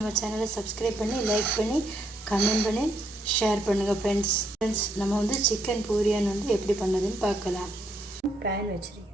நம்ம சேனலை சப்ஸ்கிரைப் பண்ணி லைக் பண்ணி கமெண்ட் பண்ணி ஷேர் பண்ணுங்கள் ஃப்ரெண்ட்ஸ். நம்ம வந்து சிக்கன் பூரியான் வந்து எப்படி பண்ணதுன்னு பார்க்கலாம். பேன் வச்சுருக்கேன்.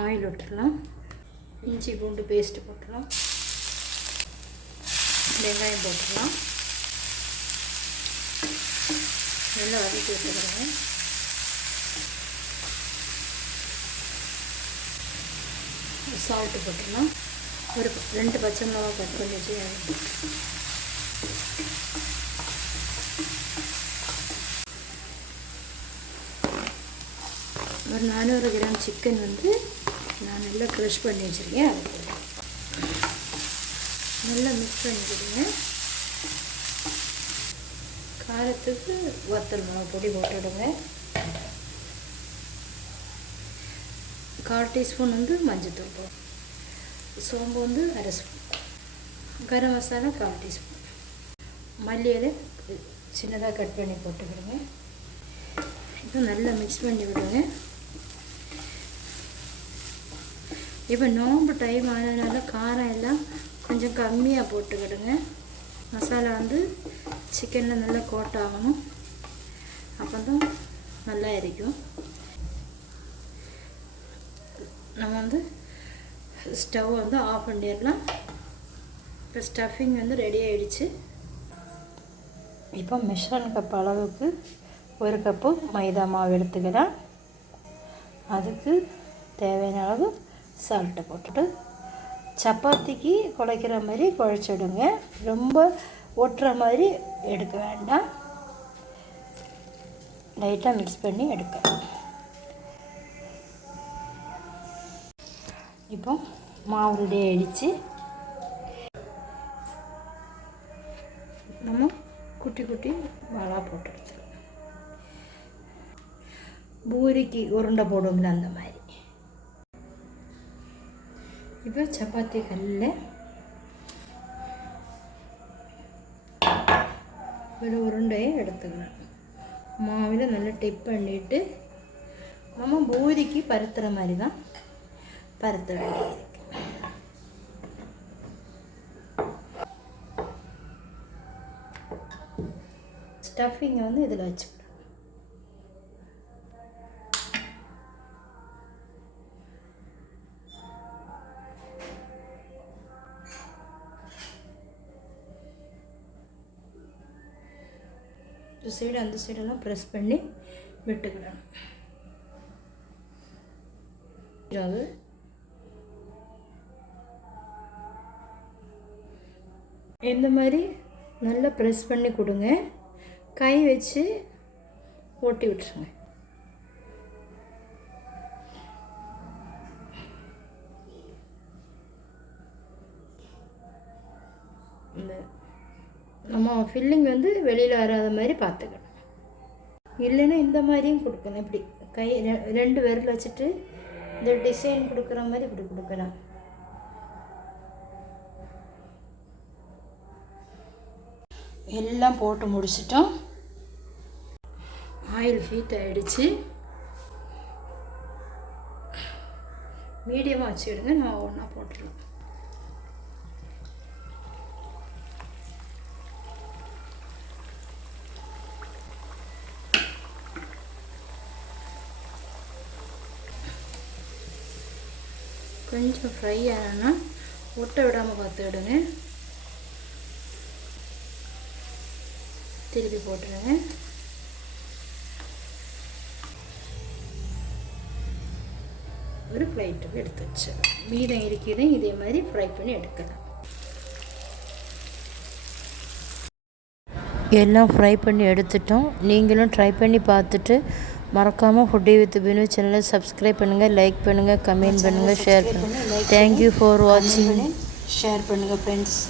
ஆயில் விட்டுடலாம். இஞ்சி பூண்டு பேஸ்ட்டு போட்டுடலாம். வெங்காயம் போட்டுடலாம். நல்லா வதக்கி விட்டுக்கிறேன். சால்ட்டு போட்டுடலாம். ஒரு 2 பச்சை மிளகா கட் பண்ணி வச்சு ஒரு 400 கிராம் சிக்கன் வந்து நான் நல்லா க்ரஷ் பண்ணி வச்சுருக்கேன். அது நல்லா மிக்ஸ் பண்ணிக்கிடுங்க. காரத்துக்கு வத்தல் மிளகா பொடி போட்டுவிடுங்க. 1/4 டீஸ்பூன் வந்து மஞ்சத்தூள் போடும். சோம்பு வந்து 1/2 ஸ்பூன். கரம் மசாலா 1/4 டீஸ்பூன். மல்லி இலை சின்னதாக கட் பண்ணி போட்டுக்கிடுங்க. இப்போ நல்லா மிக்ஸ் பண்ணி விடுங்க. இப்போ நோம்பு டைம் ஆனதுனால காரம் எல்லாம் கொஞ்சம் கம்மியாக போட்டுக்கிடுங்க. மசாலா வந்து சிக்கனில் நல்லா கோட் ஆகணும். அப்போ தான் நல்லா இருக்கும். நம்ம வந்து ஸ்டவ் வந்து ஆஃப் பண்ணிடலாம். இப்போ ஸ்டஃபிங் வந்து ரெடி ஆகிடுச்சு. இப்போ மெஷரிங் கப் அளவுக்கு 1 கப்பு மைதா மாவு எடுத்துக்கலாம். அதுக்கு தேவையான அளவு சால்ட்டை போட்டுட்டு சப்பாத்திக்கு குழைக்கிற மாதிரி குழைச்சிடுங்க. ரொம்ப ஒட்டுற மாதிரி எடுக்க வேண்டாம். லைட்டாக மிக்ஸ் பண்ணி எடுக்க. இப்போ மாவு ரெடி ஆகிடுச்சு. நம்ம குட்டி குட்டி வாழா போட்டு எடுத்துக்கலாம். பூரிக்கு உருண்டை போடுவோம்ல அந்த மாதிரி. இப்போ சப்பாத்தி கல்லில் ஒரு உருண்டையை எடுத்துக்கலாம். மாவில் நல்லா டிப் பண்ணிவிட்டு நம்ம பூரிக்கு பருத்துற மாதிரி தான் பருத்த வேண்டியது. ஸ்டஃபிங்கை வந்து இதில் வச்சுக்கலாம். இந்த சைடு அந்த சைடெல்லாம் ப்ரெஸ் பண்ணி விட்டுக்கிடணும். அது இந்த மாதிரி நல்லா ப்ரெஸ் பண்ணி கொடுங்க. கை வச்சு ஓட்டி விட்டுருங்க. இந்த நம்ம ஃபில்லிங் வந்து வெளியில் வராத மாதிரி பார்த்துக்கணும். இல்லைன்னா இந்த மாதிரியும் கொடுக்கணும். இப்படி கை 2 விரல் வச்சுட்டு இந்த டிசைன் கொடுக்குற மாதிரி இப்படி கொடுக்கலாம். எல்லாம் போட்டு முடிச்சிட்டோம். ஆயில் ஹீட் ஆகிடுச்சு. மீடியமாக வச்சுக்கிடுங்க. நம்ம ஒன்றா போட்டுடலாம். கொஞ்சம் ஃப்ரை ஆனால் ஒட்ட விடாமல் பார்த்துக்கிடுங்க. திருப்பி போட்டுடுங்க. ஒரு பிளேட்டுக்கு எடுத்து வச்சிடலாம். மீதம் இருக்கிறது இதே மாதிரி ஃப்ரை பண்ணி எடுக்கலாம். எல்லாம் ஃப்ரை பண்ணி எடுத்துட்டோம். நீங்களும் ட்ரை பண்ணி பார்த்துட்டு மறக்காமல் ஃபுட்டி வித் பினு சேனலை சப்ஸ்கிரைப் பண்ணுங்கள், லைக் பண்ணுங்கள், கமெண்ட் பண்ணுங்கள், ஷேர் பண்ணுங்கள். தேங்க்யூ ஃபார் வாட்சிங். ஷேர் பண்ணுங்கள் ஃப்ரெண்ட்ஸ்.